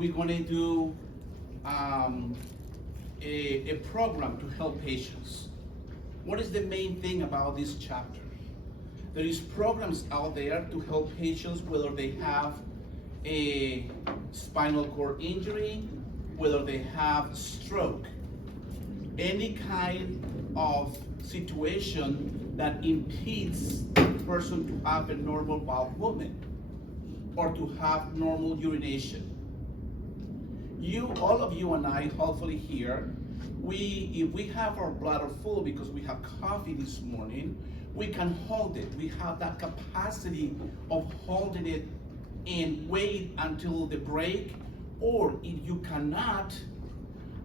we're going to do a program to help patients. What is the main thing about this chapter? There is programs out there to help patients whether they have a spinal cord injury, whether they have stroke, any kind of situation that impedes the person to have a normal bowel movement or to have normal urination. All of you and I, hopefully here, if we have our bladder full because we have coffee this morning, we can hold it. We have that capacity of holding it and wait until the break. Or if you cannot,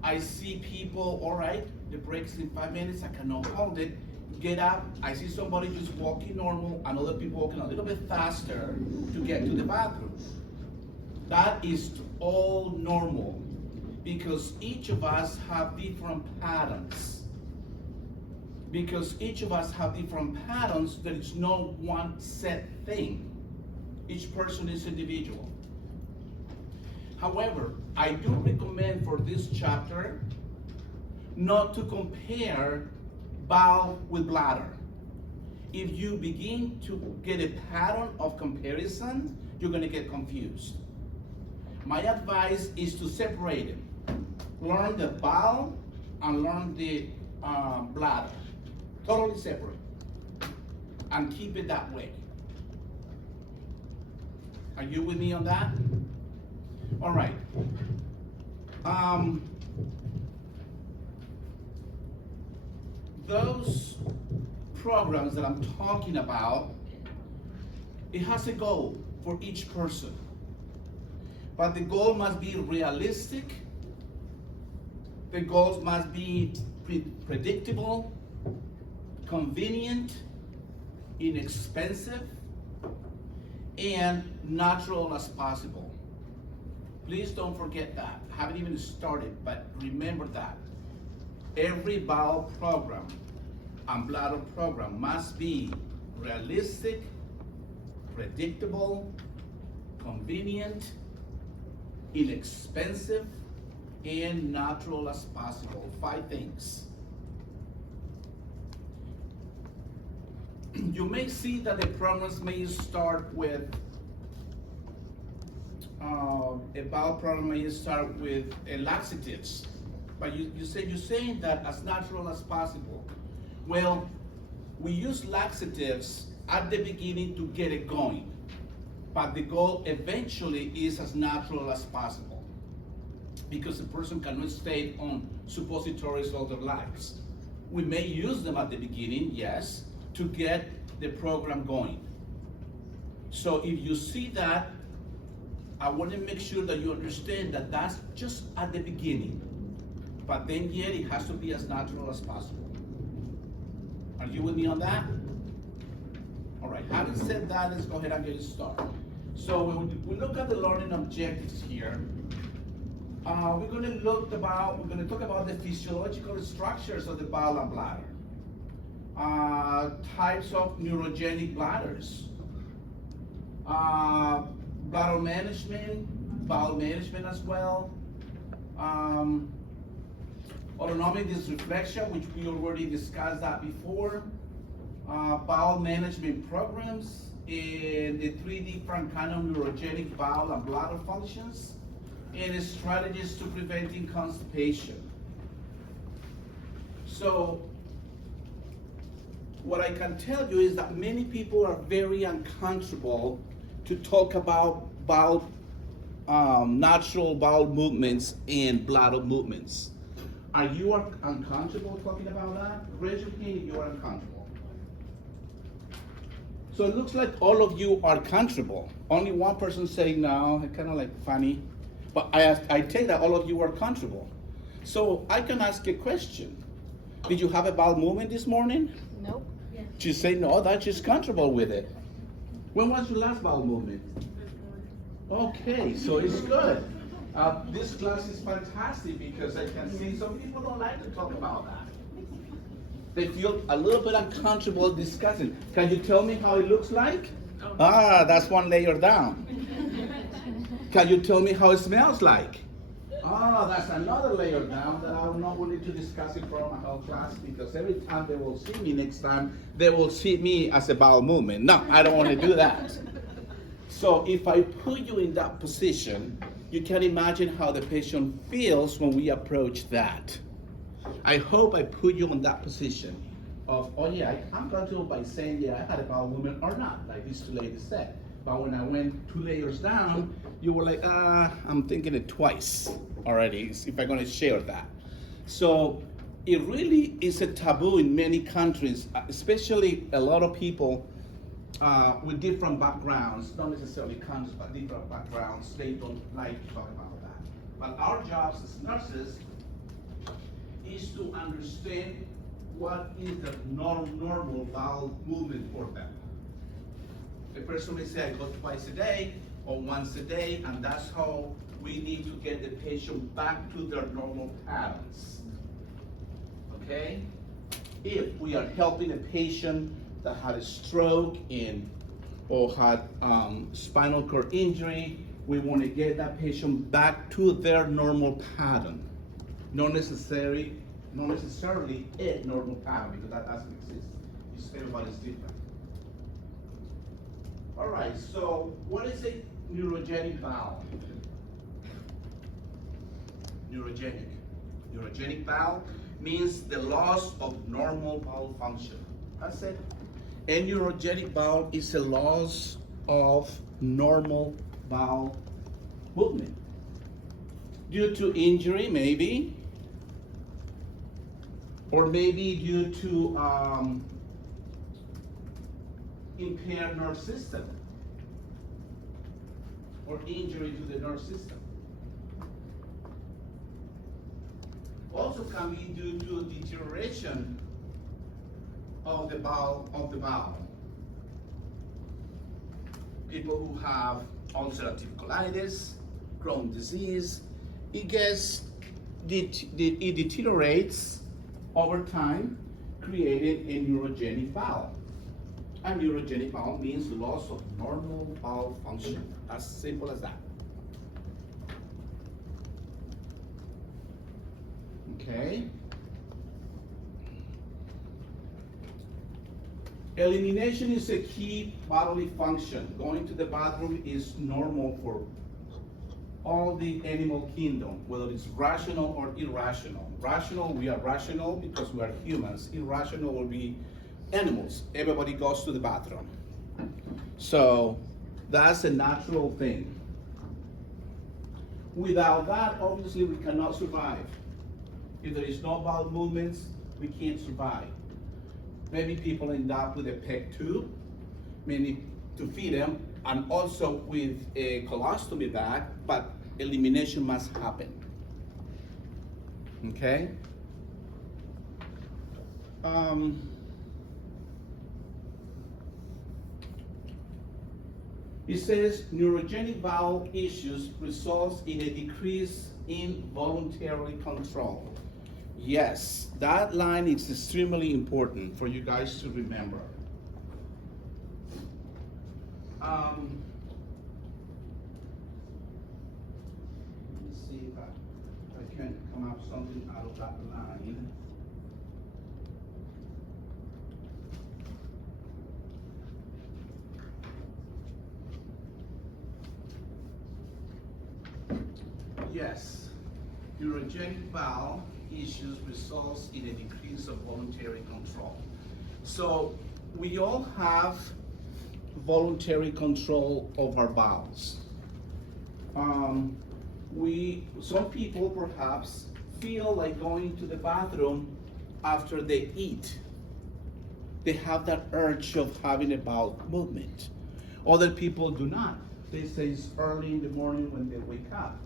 I see people, all right, the break's in 5 minutes, I cannot hold it. Get up, I see somebody just walking normal and other people walking a little bit faster to get to the bathroom. That is all normal because each of us have different patterns. Because each of us have different patterns, there is no one set thing. Each person is individual. However, I do recommend for this chapter not to compare bowel with bladder. If you begin to get a pattern of comparison, you're going to get confused. My advice is to separate it. Learn the bowel and learn the bladder. Totally separate. And keep it that way. Are you with me on that? All right. Those programs that I'm talking about, it has a goal for each person. But the goal must be realistic. The goals must be predictable, convenient, inexpensive, and natural as possible. Please don't forget that. I haven't even started, but remember that. Every bowel program and bladder program must be realistic, predictable, convenient, inexpensive, and natural as possible. 5 things. You may see that the programs may start with a bowel program may start with laxatives, but you're saying that as natural as possible. Well, we use laxatives at the beginning to get it going, but the goal eventually is as natural as possible because the person cannot stay on suppositories all their lives. We may use them at the beginning, yes, to get the program going. So if you see that, I want to make sure that you understand that that's just at the beginning. But then yet it has to be as natural as possible. Are you with me on that? All right, having said that, let's go ahead and get started. So when we look at the learning objectives here, we're going to talk about the physiological structures of the bowel and bladder. Types of neurogenic bladders, bladder management, bowel management as well, autonomic dysreflection, which we already discussed that before, bowel management programs, and the 3 different kind of neurogenic bowel and bladder functions, and strategies to preventing constipation. So, what I can tell you is that many people are very uncomfortable to talk about bowel, natural bowel movements and bladder movements. Are you uncomfortable talking about that? Raise your hand if you are uncomfortable. So it looks like all of you are comfortable. Only one person saying no, it's kind of like funny. But I take that all of you are comfortable. So I can ask a question. Did you have a bowel movement this morning? Nope. She say no, that she's comfortable with it. When was your last bowel movement? Okay, so it's good. This class is fantastic because I can see some people don't like to talk about that. They feel a little bit uncomfortable discussing. Can you tell me how it looks like? That's one layer down. Can you tell me how it smells like? Oh, that's another layer down that I'm not willing to discuss in front of my whole class, because every time they will see me next time, they will see me as a bowel movement. No, I don't want to do that. So if I put you in that position, you can imagine how the patient feels when we approach that. I hope I put you in that position of, oh yeah, I'm comfortable by saying, yeah, I had a bowel movement or not, like these two ladies said. But when I went 2 layers down, you were like, I'm thinking it twice already, if I'm gonna share that. So it really is a taboo in many countries, especially a lot of people with different backgrounds, not necessarily countries, but different backgrounds, they don't like to talk about that. But our jobs as nurses is to understand what is the normal bowel movement for them. The person may say, I go twice a day or once a day, and that's how we need to get the patient back to their normal patterns. Okay? If we are helping a patient that had a stroke or had spinal cord injury, we want to get that patient back to their normal pattern. Not necessarily a normal pattern, because that doesn't exist. Everybody's different. All right, so what is a neurogenic bowel? Neurogenic bowel means the loss of normal bowel function. That's it. A neurogenic bowel is a loss of normal bowel movement. Due to injury, maybe, or maybe due to impaired nerve system or injury to the nerve system. Also can be due to deterioration of the bowel. People who have ulcerative colitis, Crohn's disease, it deteriorates over time, creating a neurogenic bowel. A neurogenic bowel means loss of normal bowel function. As simple as that. Okay. Elimination is a key bodily function. Going to the bathroom is normal for all the animal kingdom, whether it's rational or irrational. Rational, we are rational because we are humans. Irrational will be animals. Everybody goes to the bathroom. So that's a natural thing. Without that, obviously, we cannot survive. If there is no bowel movements, we can't survive. Many people end up with a PEG tube, many to feed them, and also with a colostomy bag, but elimination must happen. Okay? It says neurogenic bowel issues results in a decrease in voluntary control. Yes, that line is extremely important for you guys to remember. Let me see if I can come up something out of that line. Yes, neurogenic bowel issues results in a decrease of voluntary control. So we all have voluntary control of our bowels. Some people perhaps feel like going to the bathroom after they eat. They have that urge of having a bowel movement. Other people do not. They say it's early in the morning when they wake up.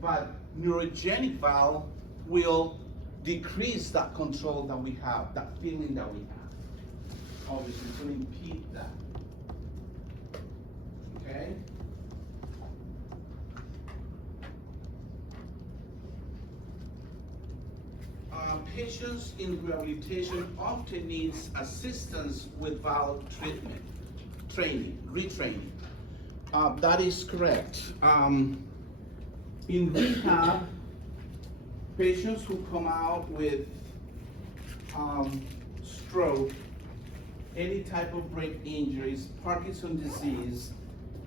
But neurogenic bowel will decrease that control that we have, that feeling that we have. Obviously, it's going to impede that. Okay? Patients in rehabilitation often needs assistance with bowel treatment, retraining. That is correct. In rehab, patients who come out with stroke, any type of brain injuries, Parkinson's disease,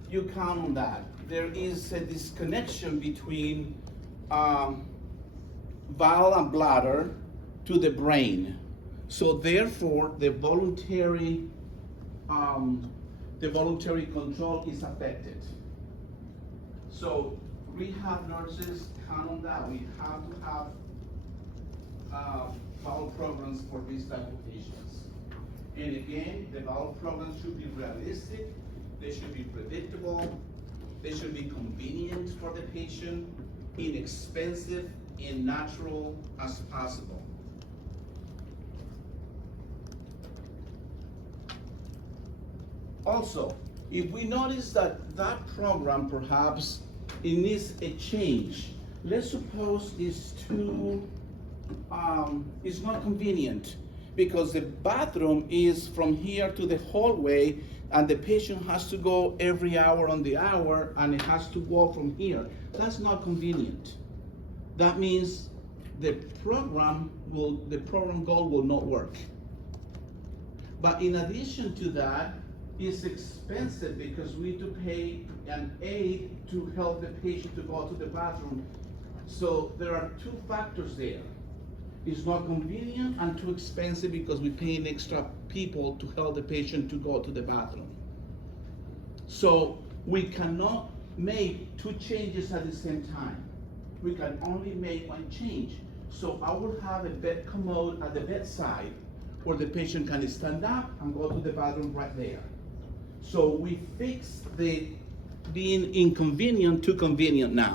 you count on that. There is a disconnection between bowel and bladder to the brain. So therefore, the voluntary control is affected. So rehab nurses count on that. We have to have bowel programs for these type of patients. And again, the bowel programs should be realistic, they should be predictable, they should be convenient for the patient, inexpensive, and natural as possible. Also, if we notice that that program perhaps it needs a change, let's suppose it's not convenient because the bathroom is from here to the hallway and the patient has to go every hour on the hour and it has to walk from here. That's not convenient. That means the program goal will not work. But in addition to that, it's expensive because we need to pay an aide to help the patient to go to the bathroom. So there are two factors there. It's not convenient and too expensive because we're paying extra people to help the patient to go to the bathroom. So we cannot make two changes at the same time. We can only make one change. So I will have a bed commode at the bedside where the patient can stand up and go to the bathroom right there. So we fix the being inconvenient to convenient now.